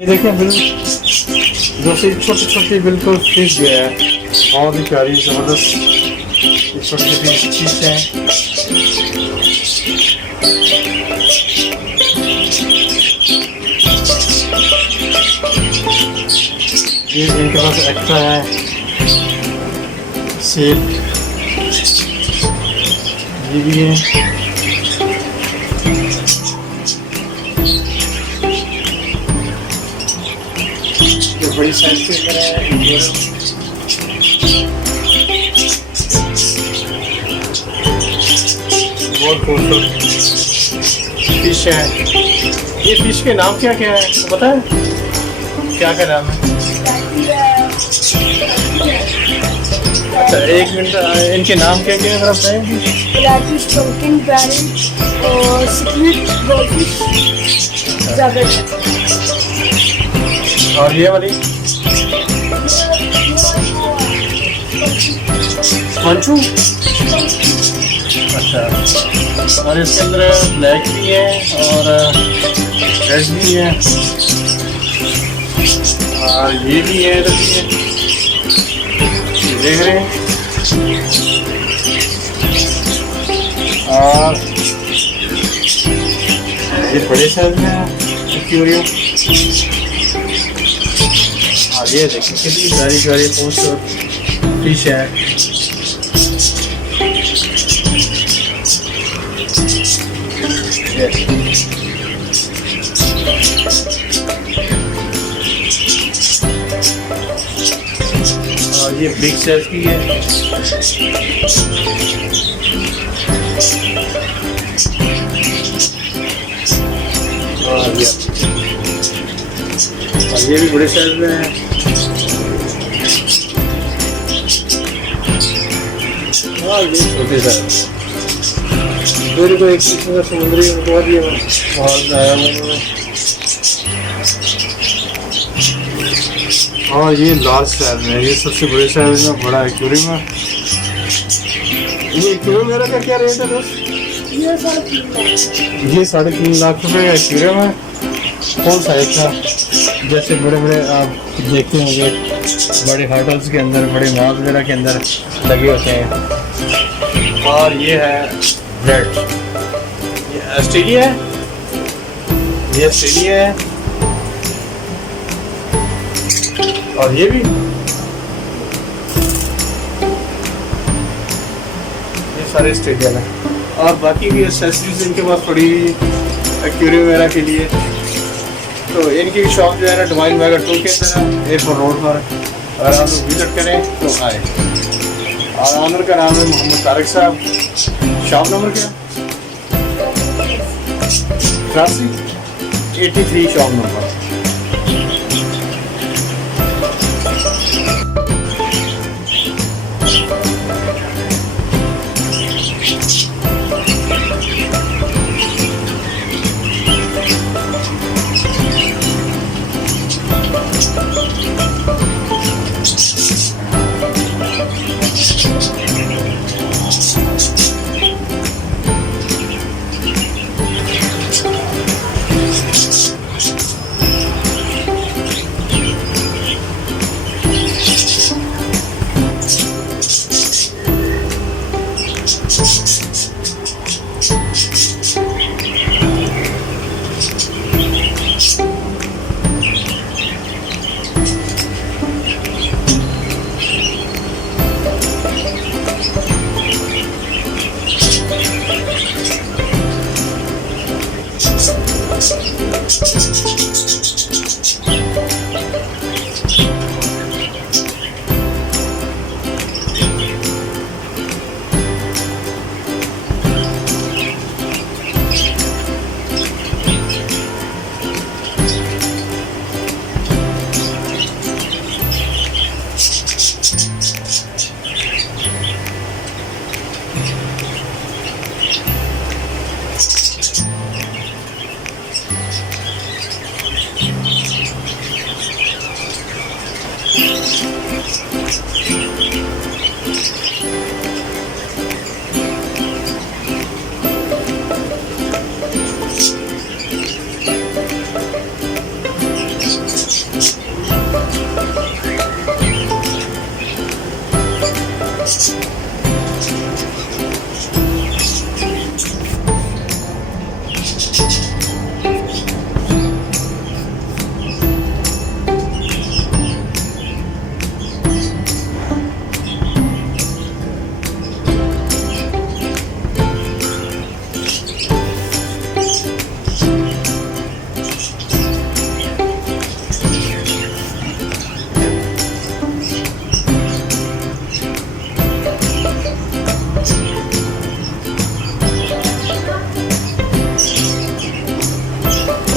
ये देखिए बिल्कुल दोस्तों छोटी छोटी बिल्कुल फिश जो है बहुत ही प्यारी ज़बरदस्त ये छोटी छोटी फिश है। ये इनके पास एक्स्ट्रा है सेल, ये भी है। ये बड़ी साइज के अंदर है। बहुत खूबसूरत फिश है। ये फिश के नाम क्या क्या है तो पता है? क्या क्या नाम है? अच्छा एक मिनट, इनके नाम क्या क्या है जरा बताएंगे? ब्लैकिश पंपकिन पैरेट और स्क्विड गोल्डफिश ज़बरदस्त। और ये वाली मंचू। अच्छा, और इसके अंदर ब्लैक भी है और रेड भी है और ये भी है, इधर भी है, देख रहे हैं। और ये बड़े साइज में है एक्वेरियम। और ये देखिए कितनी प्यारी प्यारी खूबसूरत फिश है। और ये बिग साइज की है। और ये भी बड़े साइज में है। और ये छोटे साइज दोनों को एक किस्म का समुद्री बहुत ही बहुत आया हुआ। और ये लार्ज साइज में, ये सबसे बड़े साइज में बड़ा एक्वेरियम है। ये एक्वेरियम मेरा का क्या रेट है दोस्त? ये 3.5 लाख रुपए का एक्वेरियम है, फुल साइज का। जैसे बड़े बड़े आप देखते होंगे बड़े होटल्स के अंदर, बड़े मॉल वगैरह के अंदर लगे होते हैं। और ये है ब्रेड, ये ऑस्ट्रेलिया है, ये ऑस्ट्रेलिया है। और ये भी, ये सारे ऑस्ट्रेलियन है। और बाकी भी एक्सेसरीज इनके पास पड़ी हुई एक्वेरियम वगैरह के लिए। तो इनकी शॉप जो है ना डिवाइन वैगर 2 के अंदर है, एयरपोर्ट रोड पर। अगर आप लोग विजिट करें तो आए। और ऑनर का नाम है मोहम्मद तारिक साहब। शॉप नंबर क्या? 83 शॉप नंबर।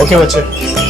ओके बच्चे।